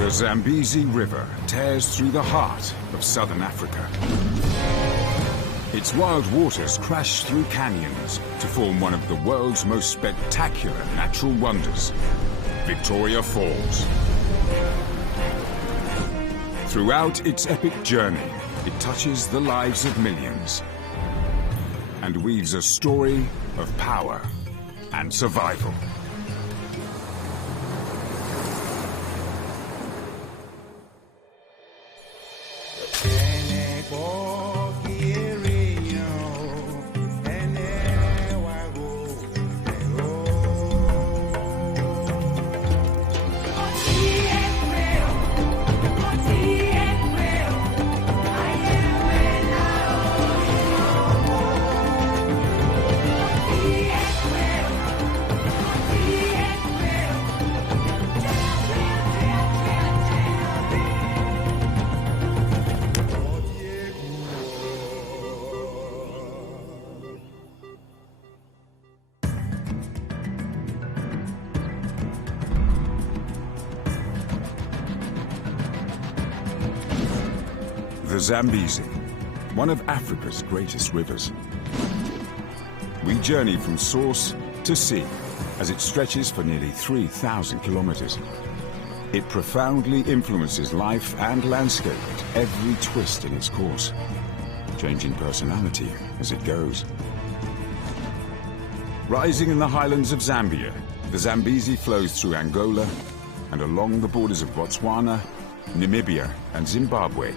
The Zambezi River tears through the heart of southern Africa. Its wild waters crash through canyons to form one of the world's most spectacular natural wonders, Victoria Falls. Throughout its epic journey, it touches the lives of millions and weaves a story of power and survival. The Zambezi, one of Africa's greatest rivers. We journey from source to sea as it stretches for nearly 3,000 kilometers. It profoundly influences life and landscape at every twist in its course, changing personality as it goes. Rising in the highlands of Zambia, the Zambezi flows through Angola and along the borders of Botswana, Namibia and Zimbabwe,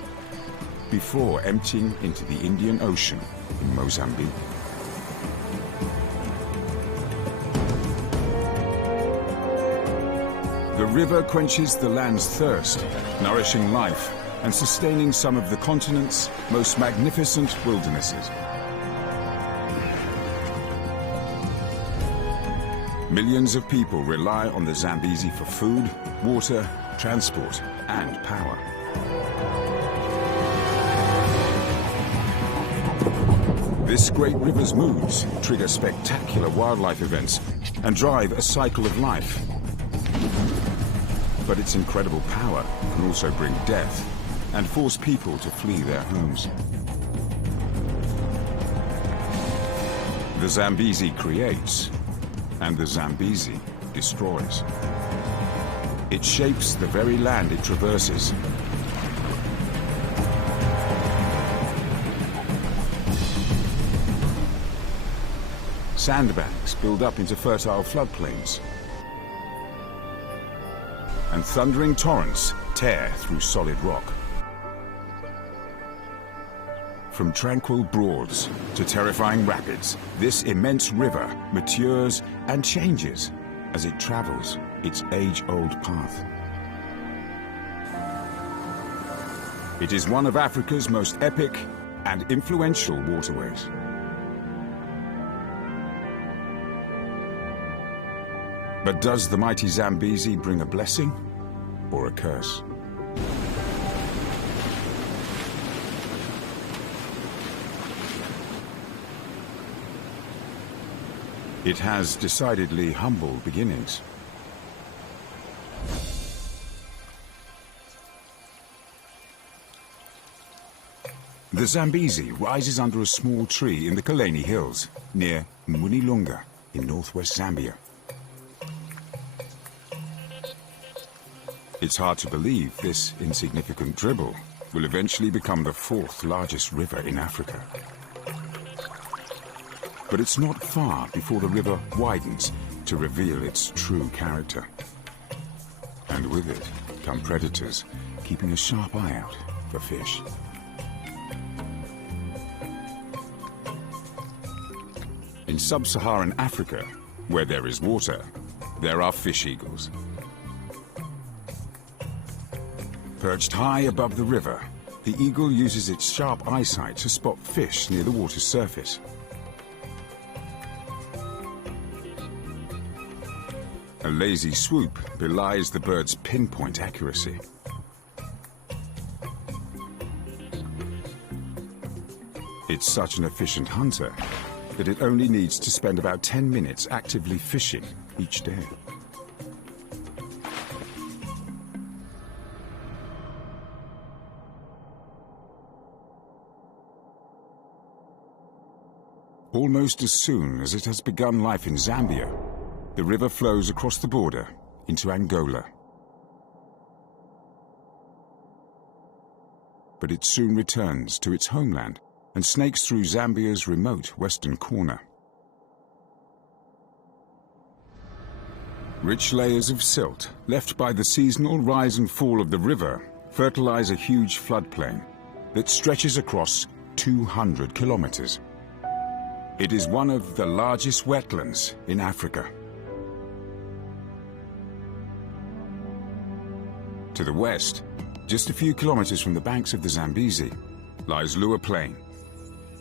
before emptying into the Indian Ocean in Mozambique. The river quenches the land's thirst, nourishing life and sustaining some of the continent's most magnificent wildernesses. Millions of people rely on the Zambezi for food, water, transport and power. This great river's moods trigger spectacular wildlife events and drive a cycle of life. But its incredible power can also bring death and force people to flee their homes. The Zambezi creates, and the Zambezi destroys. It shapes the very land it traverses. Sandbanks build up into fertile floodplains, and thundering torrents tear through solid rock. From tranquil broads to terrifying rapids, this immense river matures and changes as it travels its age-old path. It is one of Africa's most epic and influential waterways. But does the mighty Zambezi bring a blessing or a curse? It has decidedly humble beginnings. The Zambezi rises under a small tree in the Kaleni Hills, near Munilunga in northwest Zambia. It's hard to believe this insignificant dribble will eventually become the fourth largest river in Africa. But it's not far before the river widens to reveal its true character. And with it come predators, keeping a sharp eye out for fish. In sub-Saharan Africa, where there is water, there are fish eagles. Perched high above the river, the eagle uses its sharp eyesight to spot fish near the water's surface. A lazy swoop belies the bird's pinpoint accuracy. It's such an efficient hunter that it only needs to spend about 10 minutes actively fishing each day. Almost as soon as it has begun life in Zambia, the river flows across the border into Angola. But it soon returns to its homeland and snakes through Zambia's remote western corner. Rich layers of silt left by the seasonal rise and fall of the river fertilize a huge floodplain that stretches across 200 kilometers. It is one of the largest wetlands in Africa. To the west, just a few kilometers from the banks of the Zambezi, lies Luangwa Plain,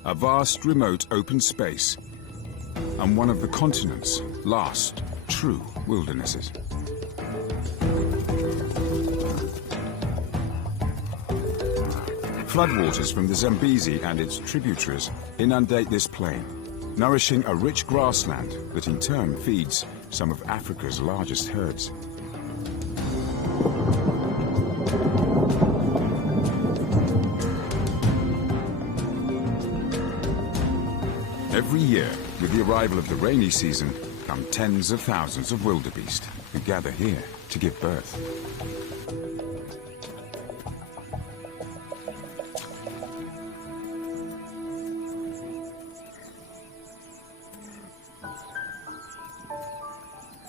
a vast remote open space and one of the continent's last true wildernesses. Floodwaters from the Zambezi and its tributaries inundate this plain, nourishing a rich grassland that in turn feeds some of Africa's largest herds. Every year, with the arrival of the rainy season, come tens of thousands of wildebeest who gather here to give birth.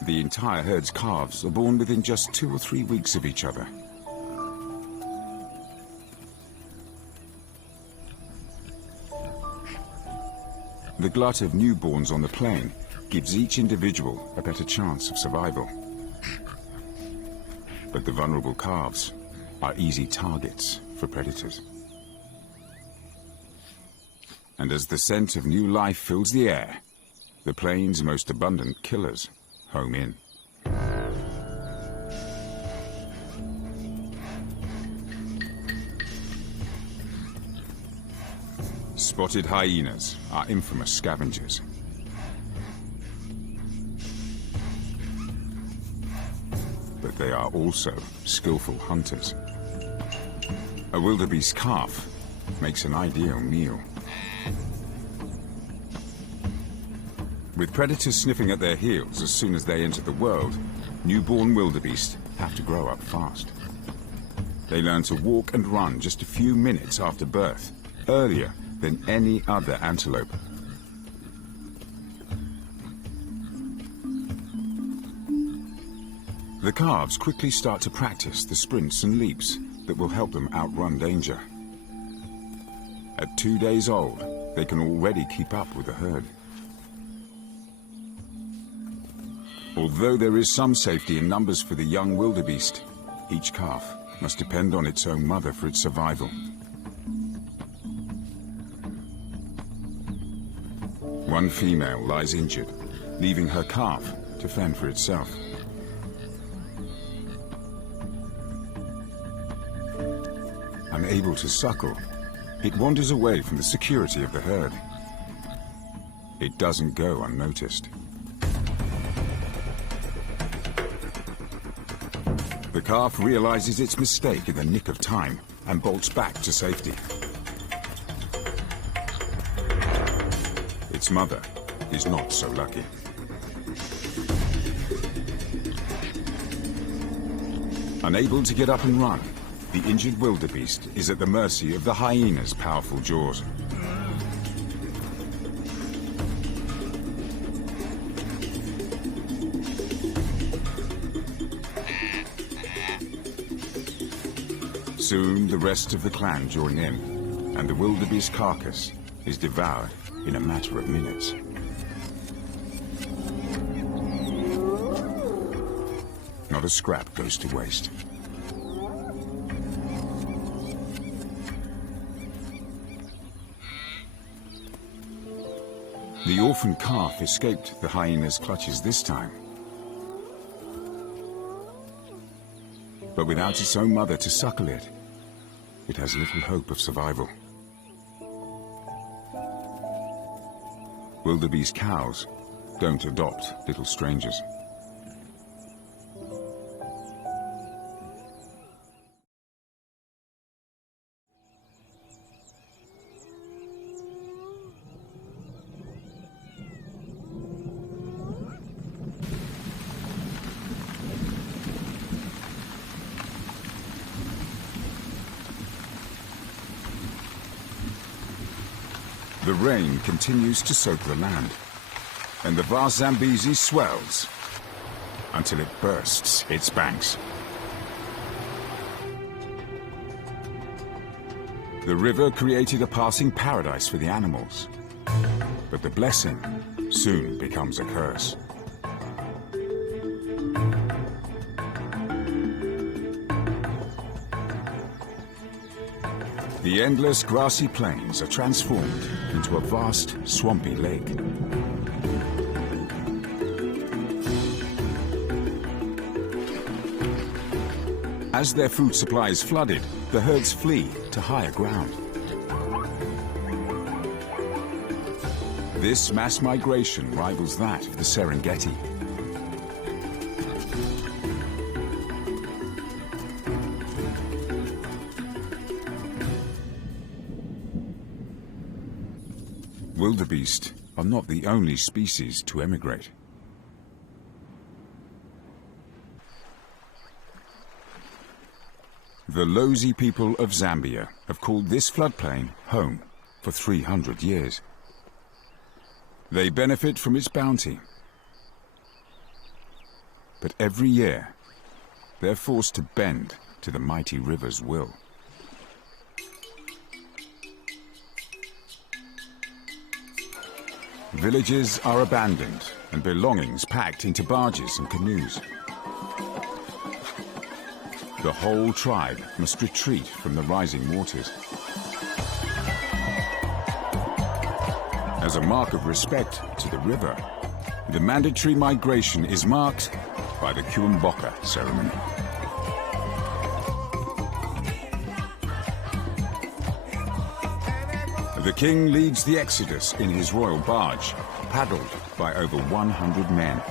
The entire herd's calves are born within just 2 or 3 weeks of each other. The glut of newborns on the plain gives each individual a better chance of survival. But the vulnerable calves are easy targets for predators. And as the scent of new life fills the air, the plain's most abundant killers home in. Spotted hyenas are infamous scavengers. But they are also skillful hunters. A wildebeest calf makes an ideal meal. With predators sniffing at their heels as soon as they enter the world, newborn wildebeest have to grow up fast. They learn to walk and run just a few minutes after birth, earlier than any other antelope. The calves quickly start to practice the sprints and leaps that will help them outrun danger. At 2 days old, they can already keep up with the herd. Although there is some safety in numbers for the young wildebeest, each calf must depend on its own mother for its survival. One female lies injured, leaving her calf to fend for itself. Unable to suckle, it wanders away from the security of the herd. It doesn't go unnoticed. The calf realizes its mistake in the nick of time and bolts back to safety. Its mother is not so lucky. Unable to get up and run, the injured wildebeest is at the mercy of the hyena's powerful jaws. Soon the rest of the clan join in, and the wildebeest carcass is devoured in a matter of minutes. Not a scrap goes to waste. The orphan calf escaped the hyena's clutches this time. But without its own mother to suckle it, it has little hope of survival. Wildebeest cows don't adopt little strangers. The rain continues to soak the land, and the vast Zambezi swells until it bursts its banks. The river created a passing paradise for the animals, but the blessing soon becomes a curse. The endless grassy plains are transformed into a vast, swampy lake. As their food supply is flooded, the herds flee to higher ground. This mass migration rivals that of the Serengeti. Wildebeest are not the only species to emigrate. The Lozi people of Zambia have called this floodplain home for 300 years. They benefit from its bounty. But every year, they're forced to bend to the mighty river's will. Villages are abandoned and belongings packed into barges and canoes. The whole tribe must retreat from the rising waters. As a mark of respect to the river, the mandatory migration is marked by the Kuumboka ceremony. The king leads the exodus in his royal barge, paddled by over 100 men.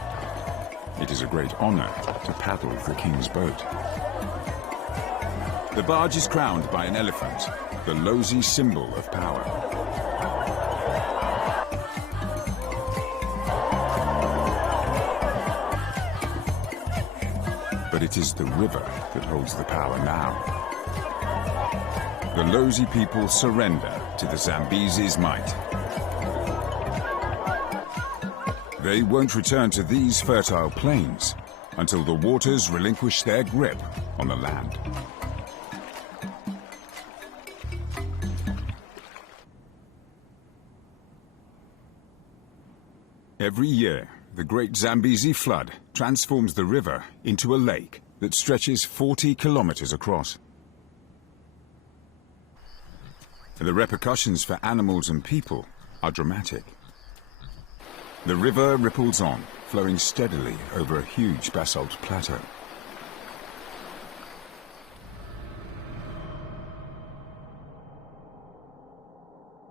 It is a great honor to paddle the king's boat. The barge is crowned by an elephant, the Lozi symbol of power. But it is the river that holds the power now. The Lozi people surrender to the Zambezi's might. They won't return to these fertile plains until the waters relinquish their grip on the land. Every year, the Great Zambezi Flood transforms the river into a lake that stretches 40 kilometers across. The repercussions for animals and people are dramatic. The river ripples on, flowing steadily over a huge basalt plateau.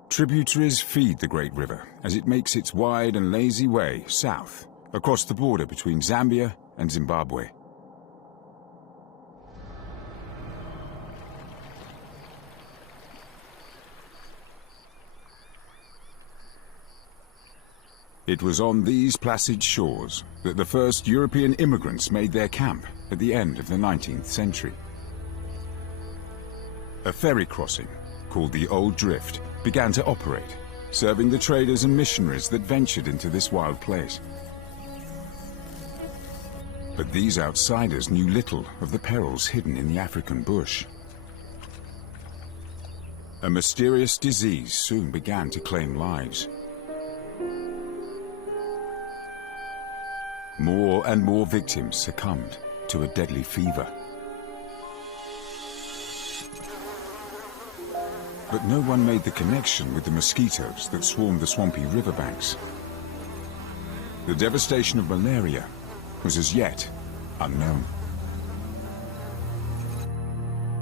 Tributaries feed the great river as it makes its wide and lazy way south, across the border between Zambia and Zimbabwe. It was on these placid shores that the first European immigrants made their camp at the end of the 19th century. A ferry crossing, called the Old Drift, began to operate, serving the traders and missionaries that ventured into this wild place. But these outsiders knew little of the perils hidden in the African bush. A mysterious disease soon began to claim lives. More and more victims succumbed to a deadly fever. But no one made the connection with the mosquitoes that swarmed the swampy riverbanks. The devastation of malaria was as yet unknown.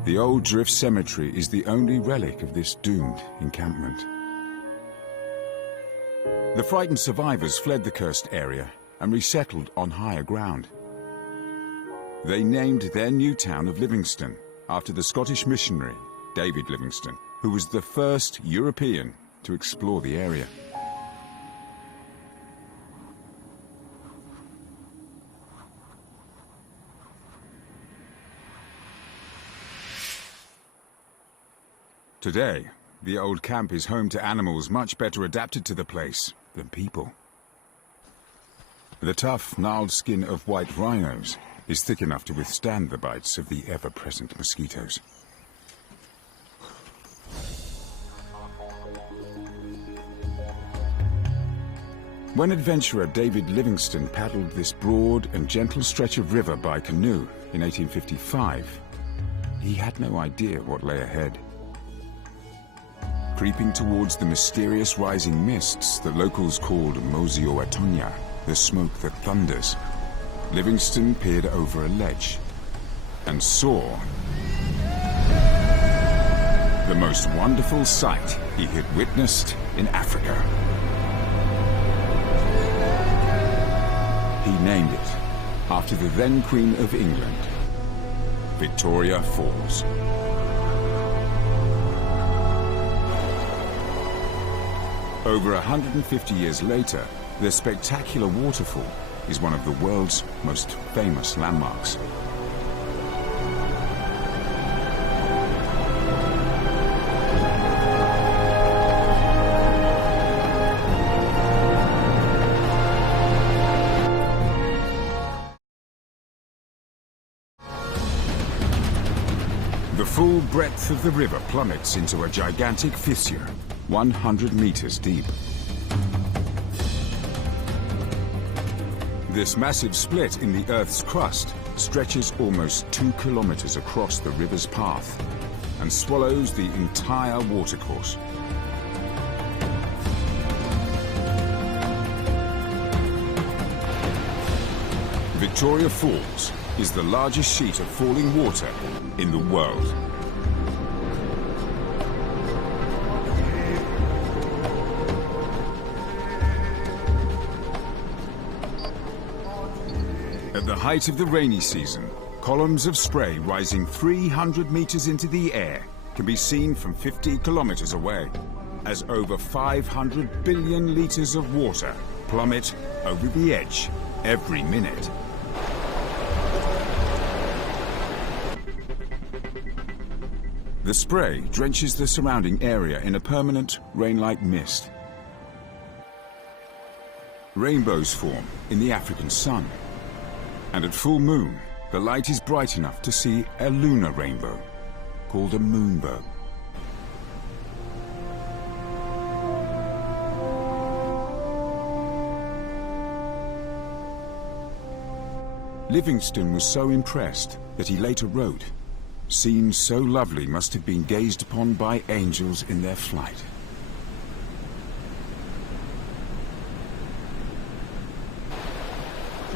The Old Drift Cemetery is the only relic of this doomed encampment. The frightened survivors fled the cursed area and resettled on higher ground. They named their new town of Livingston after the Scottish missionary David Livingstone, who was the first European to explore the area. Today, The old camp is home to animals much better adapted to the place than people. The tough, gnarled skin of white rhinos is thick enough to withstand the bites of the ever-present mosquitoes. When adventurer David Livingstone paddled this broad and gentle stretch of river by canoe in 1855, he had no idea what lay ahead. Creeping towards the mysterious rising mists that locals called Mozio-Atonia, the smoke that thunders, Livingstone peered over a ledge and saw the most wonderful sight he had witnessed in Africa. He named it after the then Queen of England, Victoria Falls. Over 150 years later, the spectacular waterfall is one of the world's most famous landmarks. The full breadth of the river plummets into a gigantic fissure, 100 meters deep. This massive split in the Earth's crust stretches almost 2 kilometers across the river's path and swallows the entire watercourse. Victoria Falls is the largest sheet of falling water in the world. At the height of the rainy season, columns of spray rising 300 meters into the air can be seen from 50 kilometers away, as over 500 billion liters of water plummet over the edge every minute. The spray drenches the surrounding area in a permanent rain-like mist. Rainbows form in the African sun, and at full moon, the light is bright enough to see a lunar rainbow, called a moonbow. Livingstone was so impressed that he later wrote, "Scenes so lovely must have been gazed upon by angels in their flight."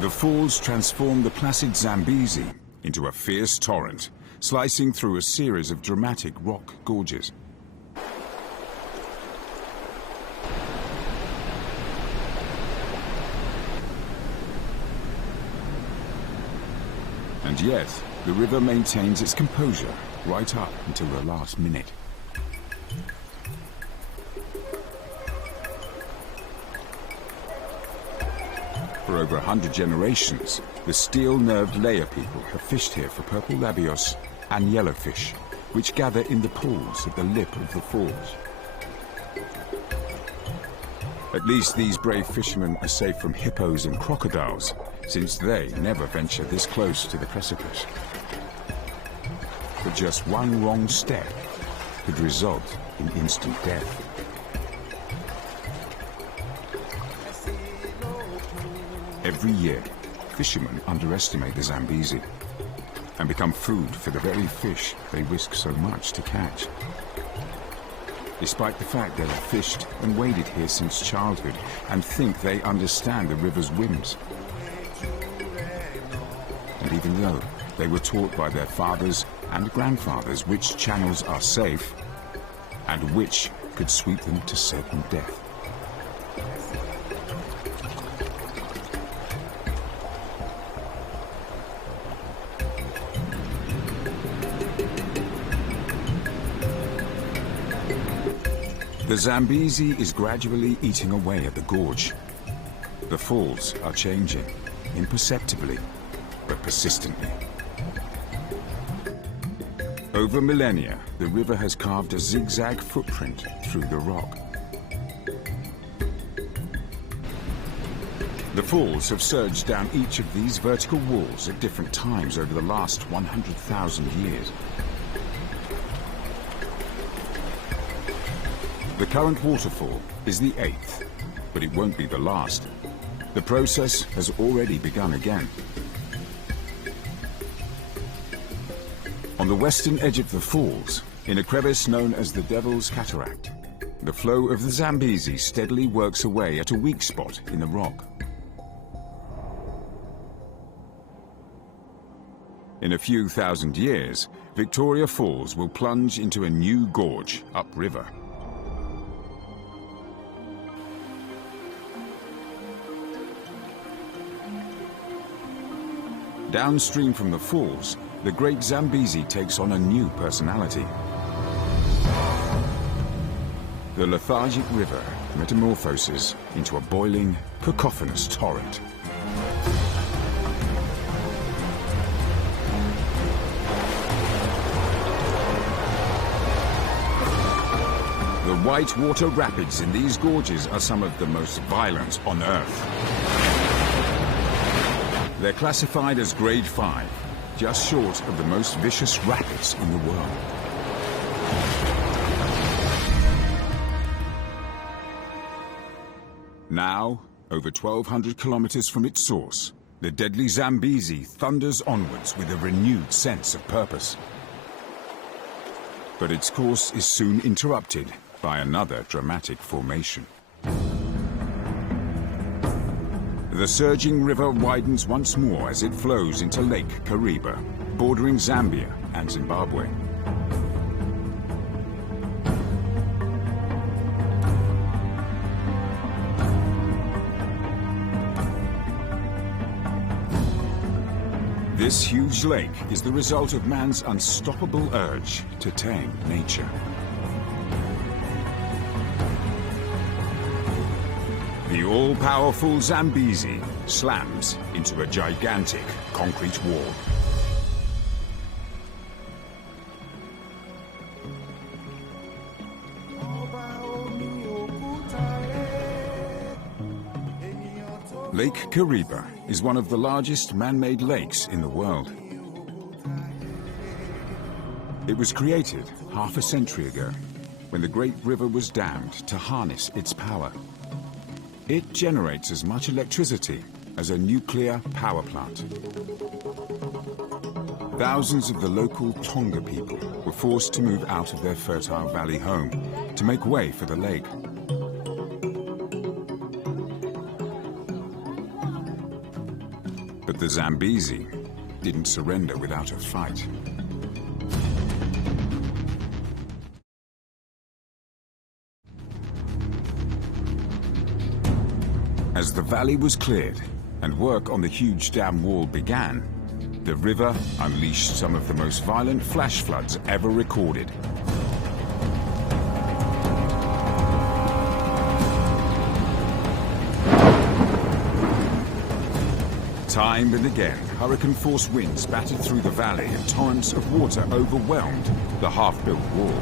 The falls transform the placid Zambezi into a fierce torrent, slicing through a series of dramatic rock gorges. And yet, the river maintains its composure right up until the last minute. For over 100 generations, the steel-nerved Laya people have fished here for purple labios and yellowfish, which gather in the pools at the lip of the falls. At least these brave fishermen are safe from hippos and crocodiles, since they never venture this close to the precipice. But just one wrong step could result in instant death. Every year, fishermen underestimate the Zambezi and become food for the very fish they risk so much to catch. Despite the fact they have fished and waded here since childhood and think they understand the river's whims. And even though they were taught by their fathers and grandfathers which channels are safe and which could sweep them to certain death. The Zambezi is gradually eating away at the gorge. The falls are changing, imperceptibly, but persistently. Over millennia, the river has carved a zigzag footprint through the rock. The falls have surged down each of these vertical walls at different times over the last 100,000 years. The current waterfall is the 8th, but it won't be the last. The process has already begun again. On the western edge of the falls, in a crevice known as the Devil's Cataract, the flow of the Zambezi steadily works away at a weak spot in the rock. In a few thousand years, Victoria Falls will plunge into a new gorge upriver. Downstream from the falls, the Great Zambezi takes on a new personality. The lethargic river metamorphoses into a boiling, cacophonous torrent. The whitewater rapids in these gorges are some of the most violent on Earth. They're classified as Grade 5, just short of the most vicious rapids in the world. Now, over 1,200 kilometers from its source, the deadly Zambezi thunders onwards with a renewed sense of purpose. But its course is soon interrupted by another dramatic formation. The surging river widens once more as it flows into Lake Kariba, bordering Zambia and Zimbabwe. This huge lake is the result of man's unstoppable urge to tame nature. The all-powerful Zambezi slams into a gigantic concrete wall. Lake Kariba is one of the largest man-made lakes in the world. It was created half a century ago, when the great river was dammed to harness its power. It generates as much electricity as a nuclear power plant. Thousands of the local Tonga people were forced to move out of their fertile valley home to make way for the lake. But the Zambezi didn't surrender without a fight. As the valley was cleared and work on the huge dam wall began, the river unleashed some of the most violent flash floods ever recorded. Time and again, hurricane-force winds battered through the valley and torrents of water overwhelmed the half-built wall.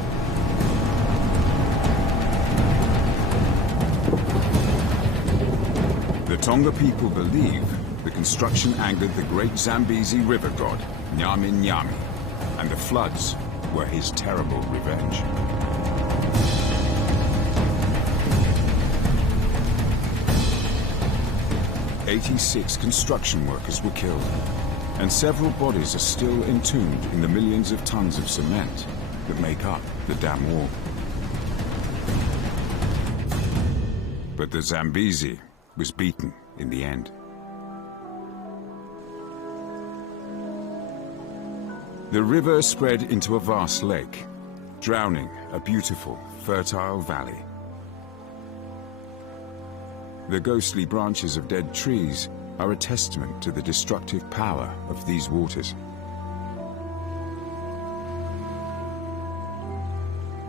The Tonga people believe the construction angered the great Zambezi river god, Nyami Nyami, and the floods were his terrible revenge. "86 construction workers were killed, and several bodies are still entombed in the millions of tons of cement that make up the dam wall. But the Zambezi was beaten in the end. The river spread into a vast lake, drowning a beautiful, fertile valley. The ghostly branches of dead trees are a testament to the destructive power of these waters.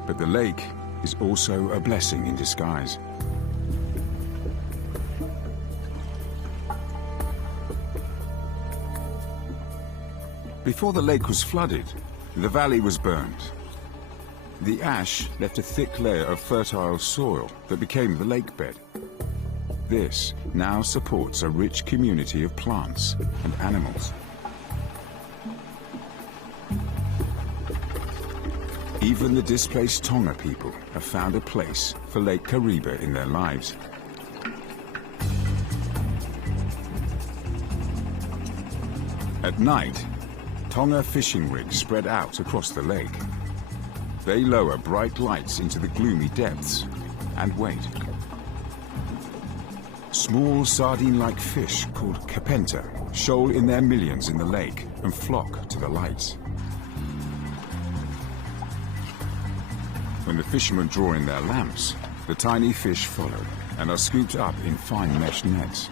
But the lake is also a blessing in disguise. Before the lake was flooded, The valley was burned. The ash left a thick layer of fertile soil that became the lake bed. This now supports a rich community of plants and animals. Even the displaced Tonga people have found a place for Lake Kariba in their lives. At night, Tonga fishing rigs spread out across the lake. They lower bright lights into the gloomy depths and wait. Small sardine-like fish called kapenta shoal in their millions in the lake and flock to the lights. When the fishermen draw in their lamps, the tiny fish follow and are scooped up in fine mesh nets.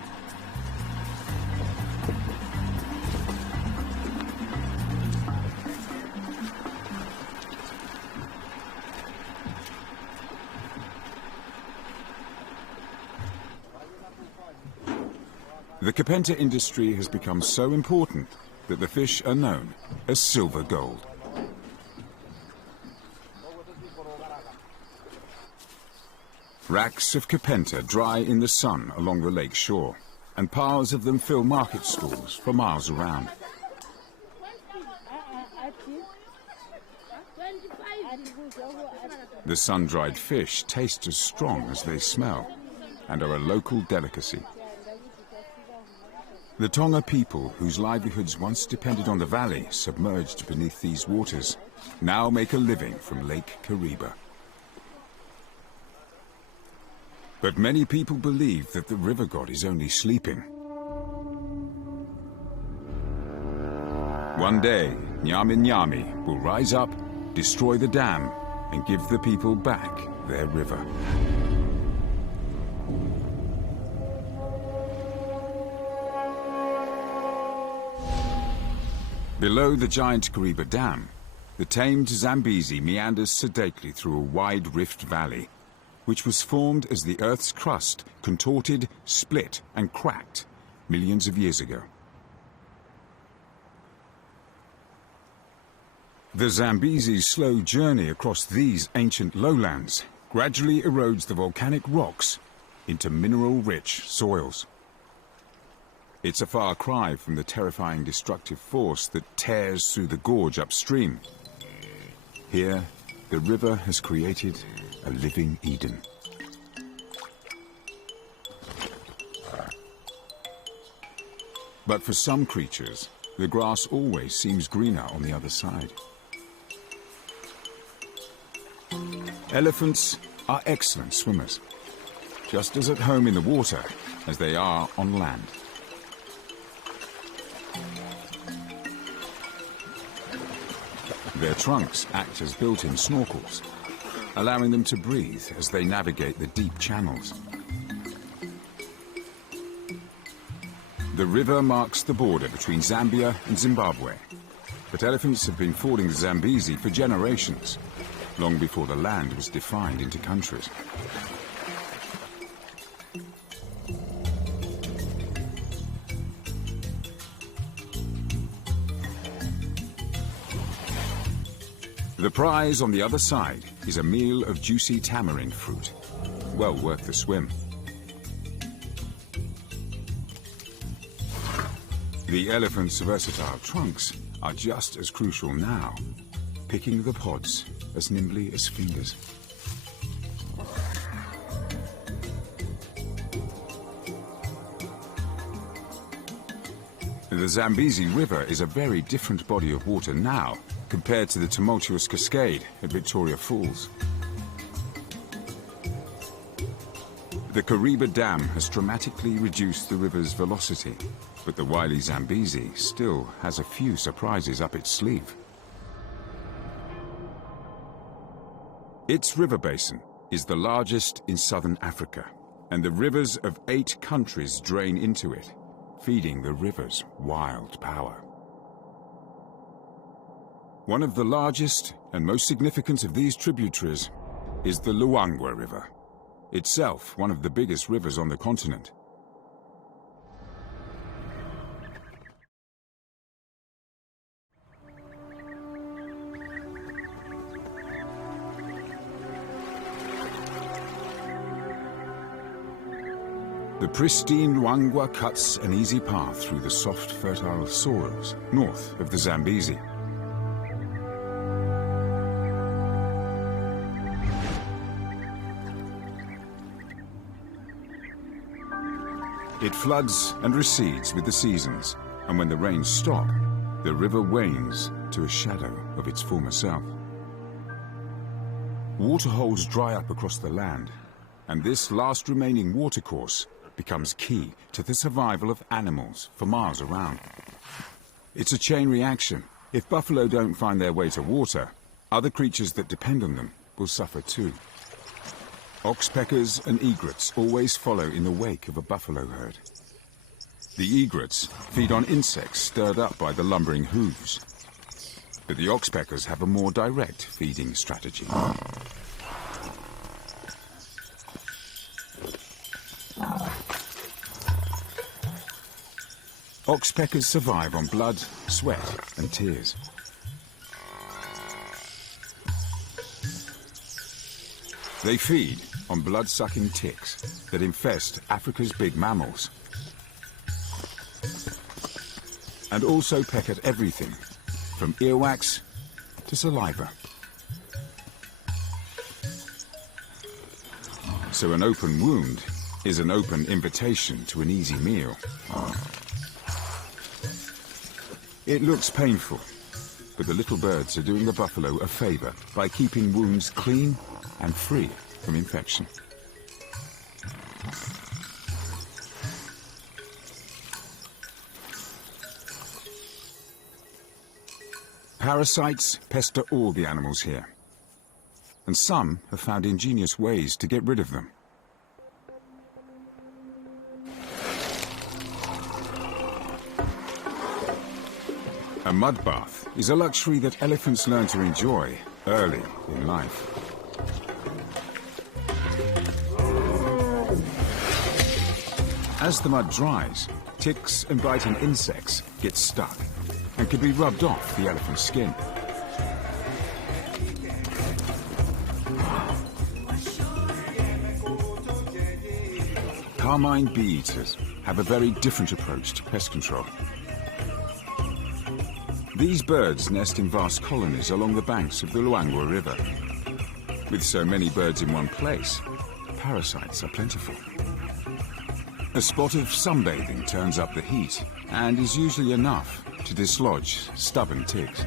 The kapenta industry has become so important that the fish are known as silver gold. Racks of kapenta dry in the sun along the lake shore, and piles of them fill market stalls for miles around. The sun-dried fish taste as strong as they smell and are a local delicacy. The Tonga people, whose livelihoods once depended on the valley submerged beneath these waters, now make a living from Lake Kariba. But many people believe that the river god is only sleeping. One day, Nyami Nyami will rise up, destroy the dam, and give the people back their river. Below the giant Kariba Dam, the tamed Zambezi meanders sedately through a wide rift valley, which was formed as the Earth's crust contorted, split, and cracked millions of years ago. The Zambezi's slow journey across these ancient lowlands gradually erodes the volcanic rocks into mineral-rich soils. It's a far cry from the terrifying destructive force that tears through the gorge upstream. Here, the river has created a living Eden. But for some creatures, the grass always seems greener on the other side. Elephants are excellent swimmers, just as at home in the water as they are on land. Their trunks act as built-in snorkels, allowing them to breathe as they navigate the deep channels. The river marks the border between Zambia and Zimbabwe, but elephants have been fording the Zambezi for generations, long before the land was defined into countries. The prize on the other side is a meal of juicy tamarind fruit, well worth the swim. The elephant's versatile trunks are just as crucial now, picking the pods as nimbly as fingers. The Zambezi River is a very different body of water now compared to the tumultuous cascade at Victoria Falls. The Kariba Dam has dramatically reduced the river's velocity, but the wily Zambezi still has a few surprises up its sleeve. Its river basin is the largest in southern Africa, and the rivers of 8 countries drain into it, feeding the river's wild power. One of the largest and most significant of these tributaries is the Luangwa River, itself one of the biggest rivers on the continent. The pristine Luangwa cuts an easy path through the soft, fertile soils north of the Zambezi. It floods and recedes with the seasons, and when the rains stop, the river wanes to a shadow of its former self. Waterholes dry up across the land, and this last remaining watercourse becomes key to the survival of animals for miles around. It's a chain reaction. If buffalo don't find their way to water, other creatures that depend on them will suffer too. Oxpeckers and egrets always follow in the wake of a buffalo herd. The egrets feed on insects stirred up by the lumbering hooves, but the oxpeckers have a more direct feeding strategy. Oxpeckers survive on blood, sweat, and tears. They feed on blood-sucking ticks that infest Africa's big mammals, and also peck at everything from earwax to saliva. So an open wound is an open invitation to an easy meal. It looks painful, but the little birds are doing the buffalo a favor by keeping wounds clean and free from infection. Parasites pester all the animals here, and some have found ingenious ways to get rid of them. A mud bath is a luxury that elephants learn to enjoy early in life. As the mud dries, ticks and biting insects get stuck and can be rubbed off the elephant's skin. Carmine bee-eaters have a very different approach to pest control. These birds nest in vast colonies along the banks of the Luangwa River. With so many birds in one place, parasites are plentiful. A spot of sunbathing turns up the heat and is usually enough to dislodge stubborn ticks.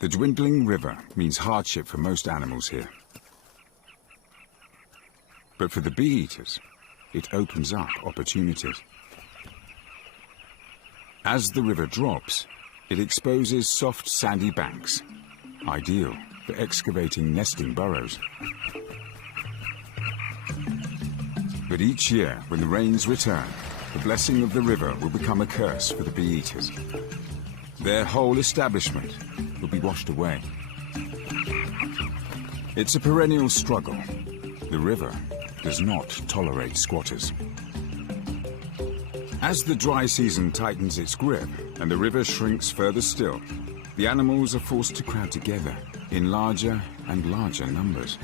The dwindling river means hardship for most animals here. But for the bee-eaters, it opens up opportunities. As the river drops, it exposes soft sandy banks, ideal for excavating nesting burrows. But each year, when the rains return, the blessing of the river will become a curse for the bee-eaters. Their whole establishment will be washed away. It's a perennial struggle. The river does not tolerate squatters. As the dry season tightens its grip and the river shrinks further still, the animals are forced to crowd together in larger and larger numbers.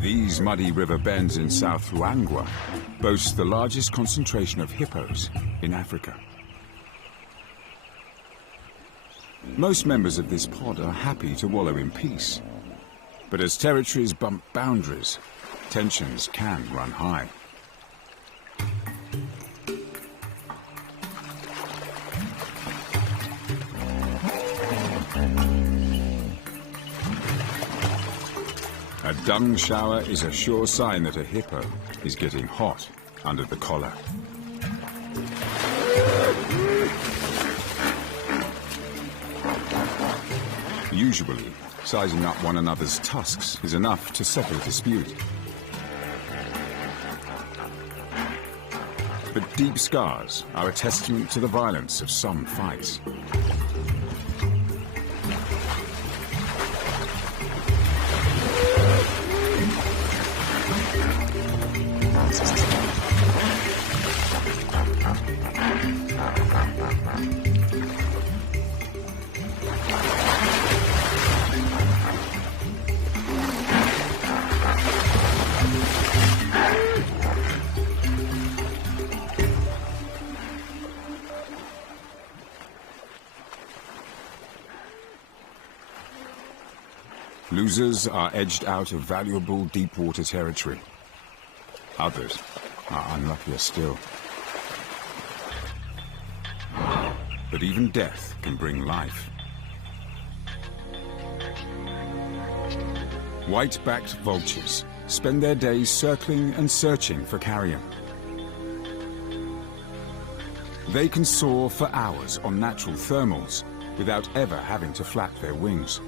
These muddy river bends in South Luangwa boast the largest concentration of hippos in Africa. Most members of this pod are happy to wallow in peace, but as territories bump boundaries, tensions can run high. A dung shower is a sure sign that a hippo is getting hot under the collar. Usually, sizing up one another's tusks is enough to settle a dispute. But deep scars are a testament to the violence of some fights. Losers are edged out of valuable deep-water territory. Others are unluckier still. But even death can bring life. White-backed vultures spend their days circling and searching for carrion. They can soar for hours on natural thermals without ever having to flap their wings.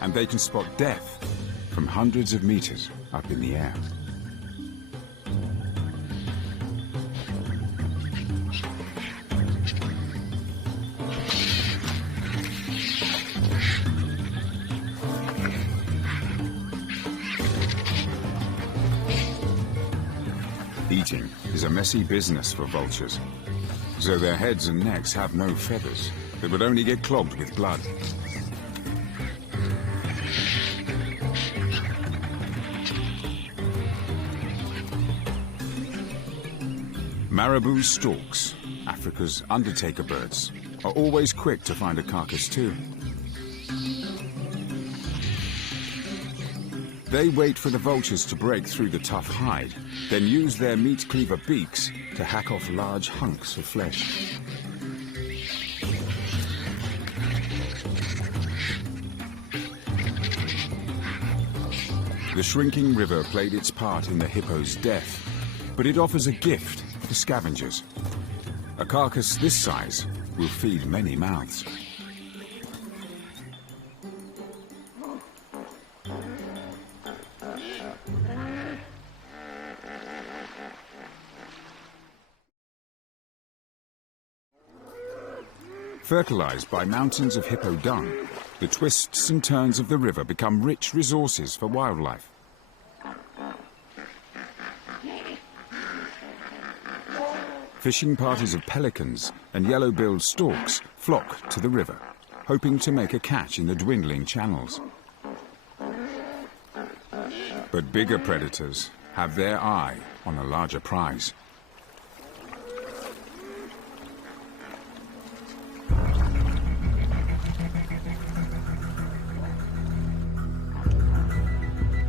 And they can spot death from hundreds of meters up in the air. Eating is a messy business for vultures, so their heads and necks have no feathers that would only get clogged with blood. Marabou storks, Africa's undertaker birds, are always quick to find a carcass too. They wait for the vultures to break through the tough hide, then use their meat cleaver beaks to hack off large hunks of flesh. The shrinking river played its part in the hippo's death, but it offers a gift for scavengers. A carcass this size will feed many mouths. Fertilized by mountains of hippo dung, the twists and turns of the river become rich resources for wildlife. Fishing parties of pelicans and yellow-billed storks flock to the river, hoping to make a catch in the dwindling channels. But bigger predators have their eye on a larger prize.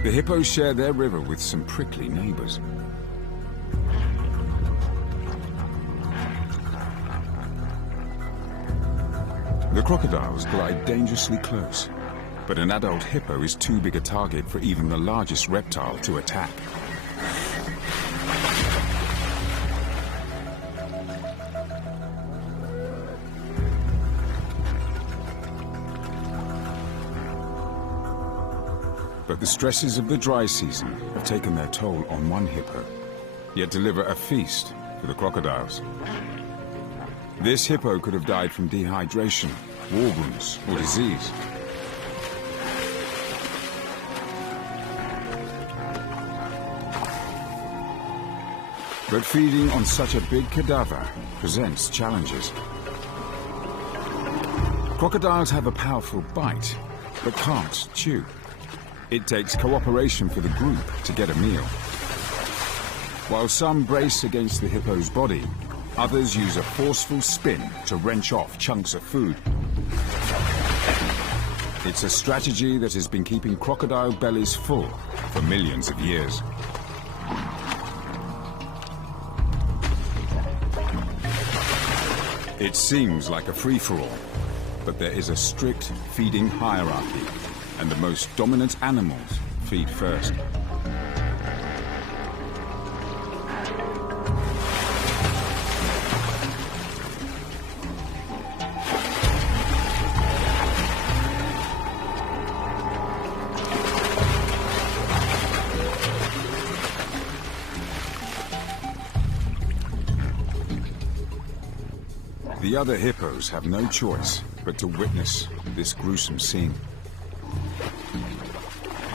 The hippos share their river with some prickly neighbors. The crocodiles glide dangerously close, but an adult hippo is too big a target for even the largest reptile to attack. But the stresses of the dry season have taken their toll on one hippo, yet deliver a feast for the crocodiles. This hippo could have died from dehydration, war wounds, or disease. But feeding on such a big cadaver presents challenges. Crocodiles have a powerful bite, but can't chew. It takes cooperation for the group to get a meal. While some brace against the hippo's body, others use a forceful spin to wrench off chunks of food. It's a strategy that has been keeping crocodile bellies full for millions of years. It seems like a free-for-all, but there is a strict feeding hierarchy, and the most dominant animals feed first. The other hippos have no choice but to witness this gruesome scene.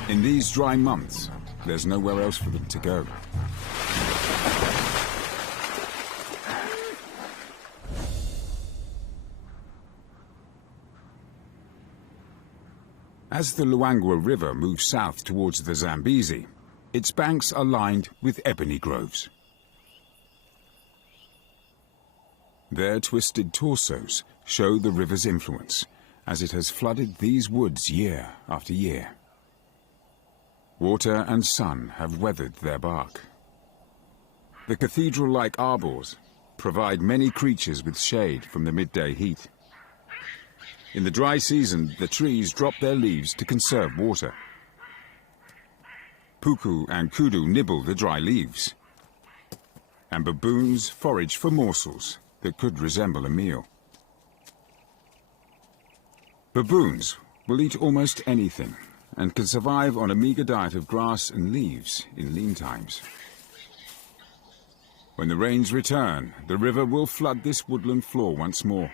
In these dry months, there's nowhere else for them to go. As the Luangwa River moves south towards the Zambezi, its banks are lined with ebony groves. Their twisted torsos show the river's influence, as it has flooded these woods year after year. Water and sun have weathered their bark. The cathedral-like arbors provide many creatures with shade from the midday heat. In the dry season, the trees drop their leaves to conserve water. Puku and kudu nibble the dry leaves, and baboons forage for morsels that could resemble a meal. Baboons will eat almost anything and can survive on a meager diet of grass and leaves in lean times. When the rains return, the river will flood this woodland floor once more.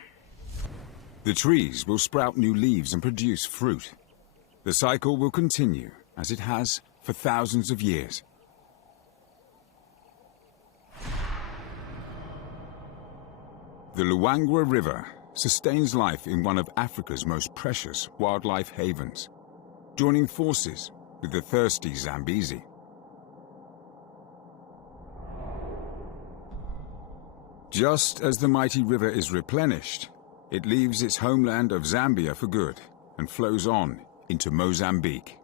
The trees will sprout new leaves and produce fruit. The cycle will continue, as it has for thousands of years. The Luangwa River sustains life in one of Africa's most precious wildlife havens, joining forces with the thirsty Zambezi. Just as the mighty river is replenished, it leaves its homeland of Zambia for good and flows on into Mozambique.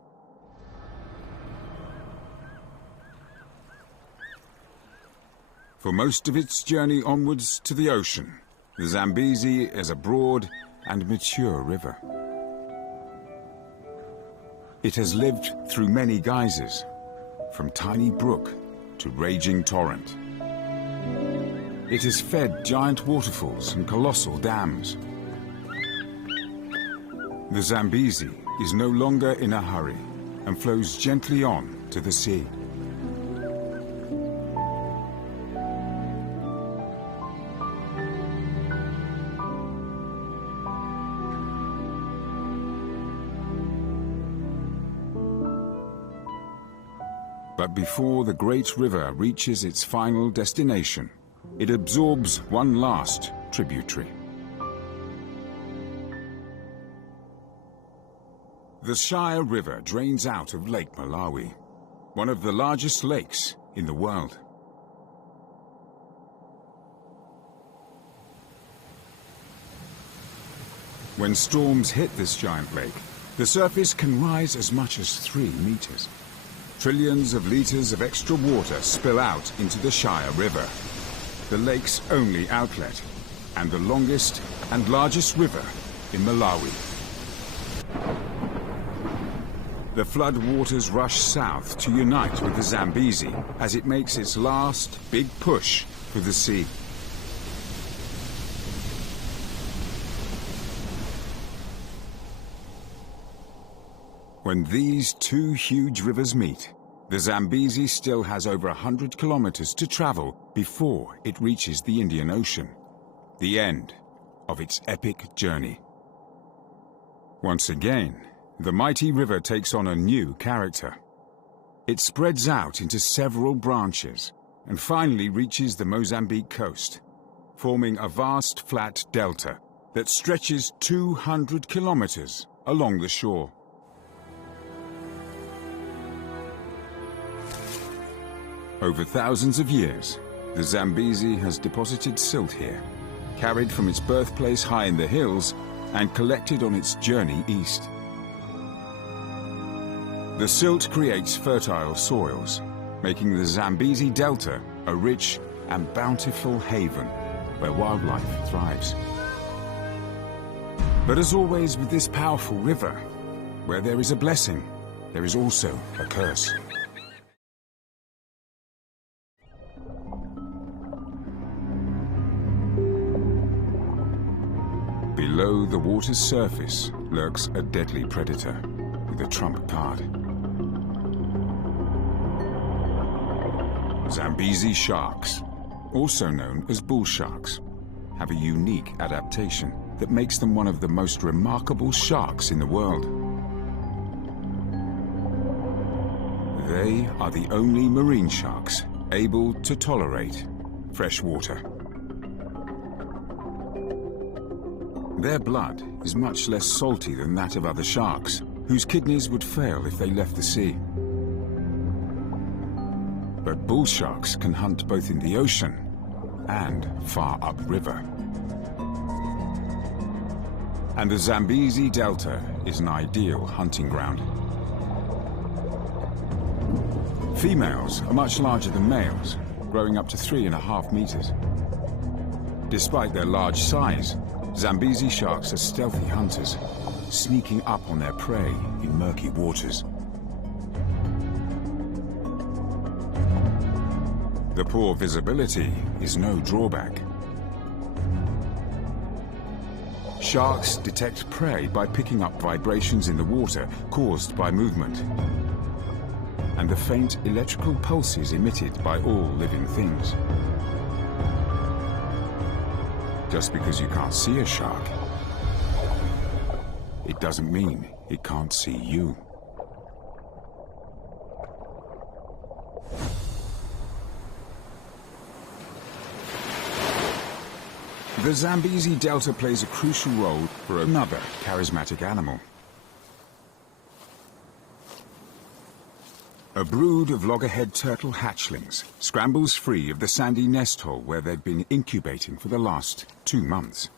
For most of its journey onwards to the ocean, the Zambezi is a broad and mature river. It has lived through many geysers, from tiny brook to raging torrent. It has fed giant waterfalls and colossal dams. The Zambezi is no longer in a hurry and flows gently on to the sea. But before the great river reaches its final destination, it absorbs one last tributary. The Shire River drains out of Lake Malawi, one of the largest lakes in the world. When storms hit this giant lake, the surface can rise as much as 3 meters. Trillions of liters of extra water spill out into the Shire River, the lake's only outlet, and the longest and largest river in Malawi. The flood waters rush south to unite with the Zambezi as it makes its last big push for the sea. When these two huge rivers meet, the Zambezi still has over 100 kilometers to travel before it reaches the Indian Ocean, the end of its epic journey. Once again, the mighty river takes on a new character. It spreads out into several branches and finally reaches the Mozambique coast, forming a vast flat delta that stretches 200 kilometers along the shore. Over thousands of years, the Zambezi has deposited silt here, carried from its birthplace high in the hills and collected on its journey east. The silt creates fertile soils, making the Zambezi Delta a rich and bountiful haven where wildlife thrives. But as always with this powerful river, where there is a blessing, there is also a curse. Below the water's surface lurks a deadly predator with a trump card. Zambezi sharks, also known as bull sharks, have a unique adaptation that makes them one of the most remarkable sharks in the world. They are the only marine sharks able to tolerate fresh water. Their blood is much less salty than that of other sharks, whose kidneys would fail if they left the sea. But bull sharks can hunt both in the ocean and far upriver. And the Zambezi Delta is an ideal hunting ground. Females are much larger than males, growing up to 3.5 meters. Despite their large size, Zambezi sharks are stealthy hunters, sneaking up on their prey in murky waters. The poor visibility is no drawback. Sharks detect prey by picking up vibrations in the water caused by movement, and the faint electrical pulses emitted by all living things. Just because you can't see a shark, it doesn't mean it can't see you. The Zambezi Delta plays a crucial role for another charismatic animal. A brood of loggerhead turtle hatchlings scrambles free of the sandy nest hole where they've been incubating for the last 2 months.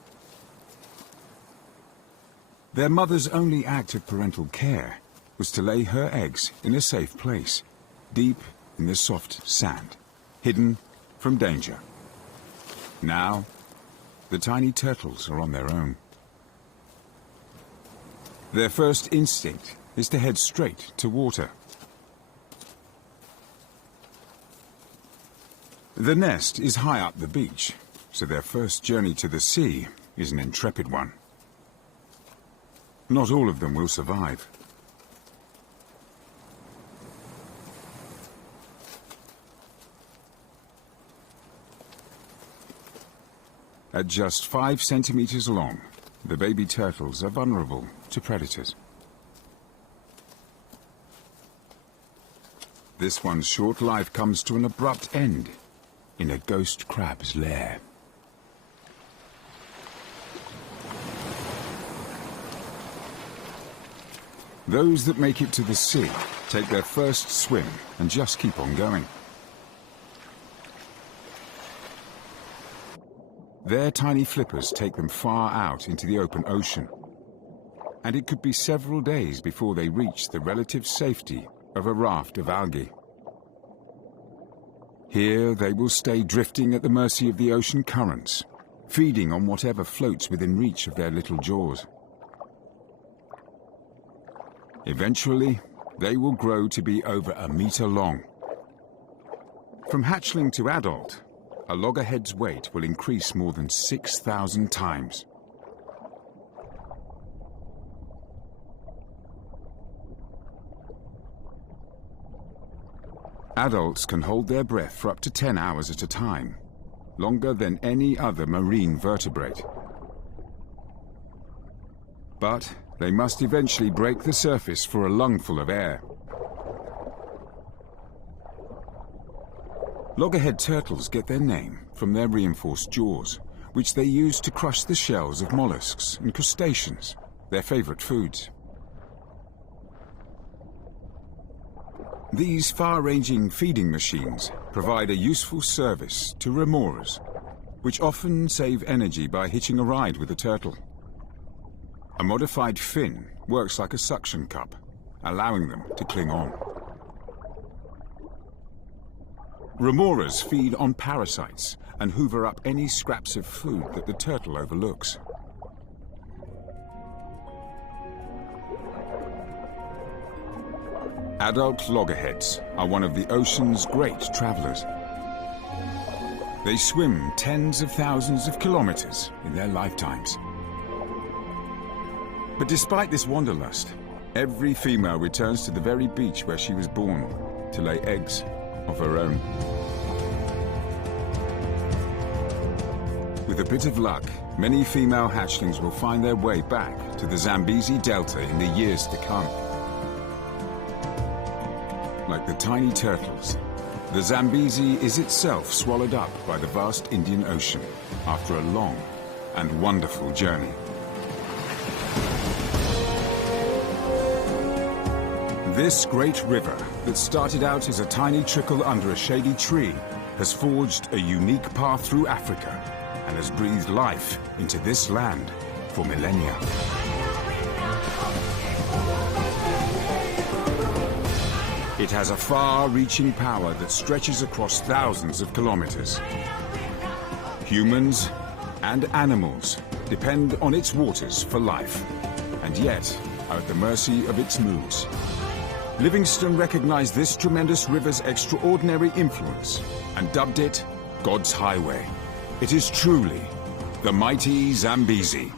Their mother's only act of parental care was to lay her eggs in a safe place, deep in the soft sand, hidden from danger. Now, the tiny turtles are on their own. Their first instinct is to head straight to water. The nest is high up the beach, so their first journey to the sea is an intrepid one. Not all of them will survive. At just 5 centimeters long, the baby turtles are vulnerable to predators. This one's short life comes to an abrupt end in a ghost crab's lair. Those that make it to the sea take their first swim and just keep on going. Their tiny flippers take them far out into the open ocean, and it could be several days before they reach the relative safety of a raft of algae. Here they will stay drifting at the mercy of the ocean currents, feeding on whatever floats within reach of their little jaws. Eventually, they will grow to be over 1 meter long. From hatchling to adult, a loggerhead's weight will increase more than 6,000 times. Adults can hold their breath for up to 10 hours at a time, longer than any other marine vertebrate. But they must eventually break the surface for a lungful of air. Loggerhead turtles get their name from their reinforced jaws, which they use to crush the shells of mollusks and crustaceans, their favorite foods. These far-ranging feeding machines provide a useful service to remoras, which often save energy by hitching a ride with a turtle. A modified fin works like a suction cup, allowing them to cling on. Remoras feed on parasites and hoover up any scraps of food that the turtle overlooks. Adult loggerheads are one of the ocean's great travelers. They swim tens of thousands of kilometers in their lifetimes. But despite this wanderlust, every female returns to the very beach where she was born to lay eggs of her own. With a bit of luck, many female hatchlings will find their way back to the Zambezi Delta in the years to come. Like the tiny turtles, the Zambezi is itself swallowed up by the vast Indian Ocean after a long and wonderful journey. This great river that started out as a tiny trickle under a shady tree has forged a unique path through Africa and has breathed life into this land for millennia. It has a far-reaching power that stretches across thousands of kilometers. Humans and animals depend on its waters for life, and yet are at the mercy of its moods. Livingstone recognized this tremendous river's extraordinary influence and dubbed it God's Highway. It is truly the mighty Zambezi.